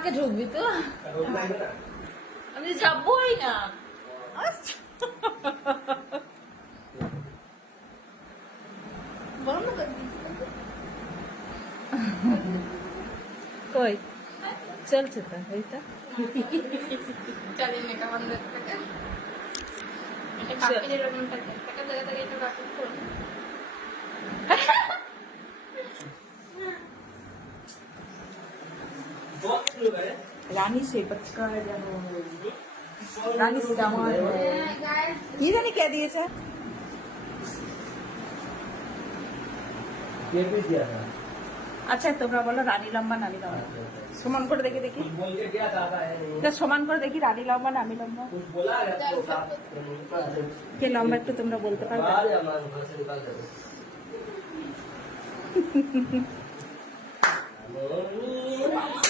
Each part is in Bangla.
পার্কে ঢুকবি তো? আমি যাবই না। আচ্ছা। বন্ধ করে। কই? চলছে তো এইটা চালিয়ে মেকআপ বন্ধ থাকে এটা কাপি দিল মনটাকে একটা জায়গা থেকে একটু কাপি রানী রানী কি জানি কে দিয়েছে আচ্ছা তোমরা বলো রানী লম্বা নামি লম্বা সমান করে দেখি দেখি সমান করে দেখি রানী লম্বা নামি লম্বা কে লম্বা একটু তোমরা বলতে পারবে Oh,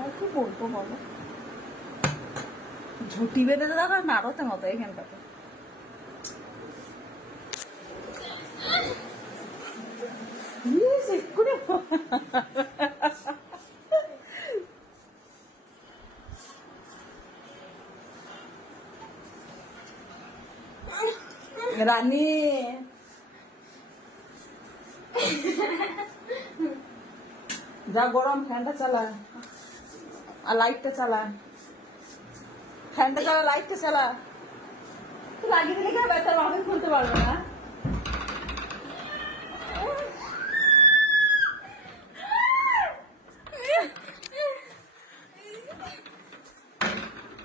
আমরা কি বলব বলো? ঝুটি বেঁধে দেখো নাড়তে মতো এখানটাতে। রানী। যা গরম, ফ্যানটা চালা। আর লাইটটা চালা। ফ্যানটা চালা লাইটটা চালা। লাগিয়ে দিলে কেন? ব্যথা আমি খুলতে পারবে না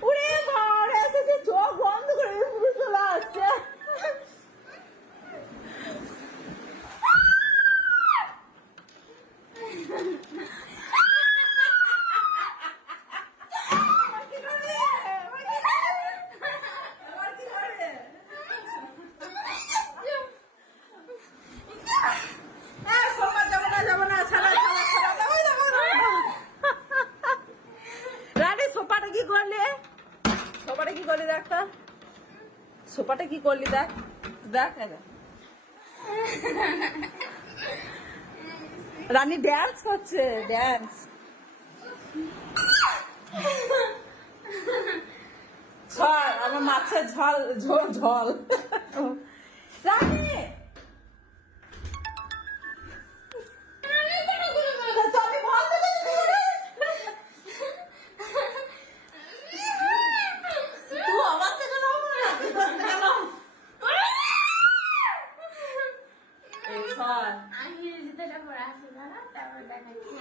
উড়ে মারে এসেছে চোখ বন্ধ করে পুরো চলে আসছে রানী সোফাটা কি করলি সোফাটা কি করলি দেখ সোফাটা কি করলি দেখ? দেখ রানী ড্যান্স করছে ড্যান্স ঝড় আমার মাছের ঝল ঝোল ঝল আমি যেটা পড়া আসি না তারপর দেখাচ্ছি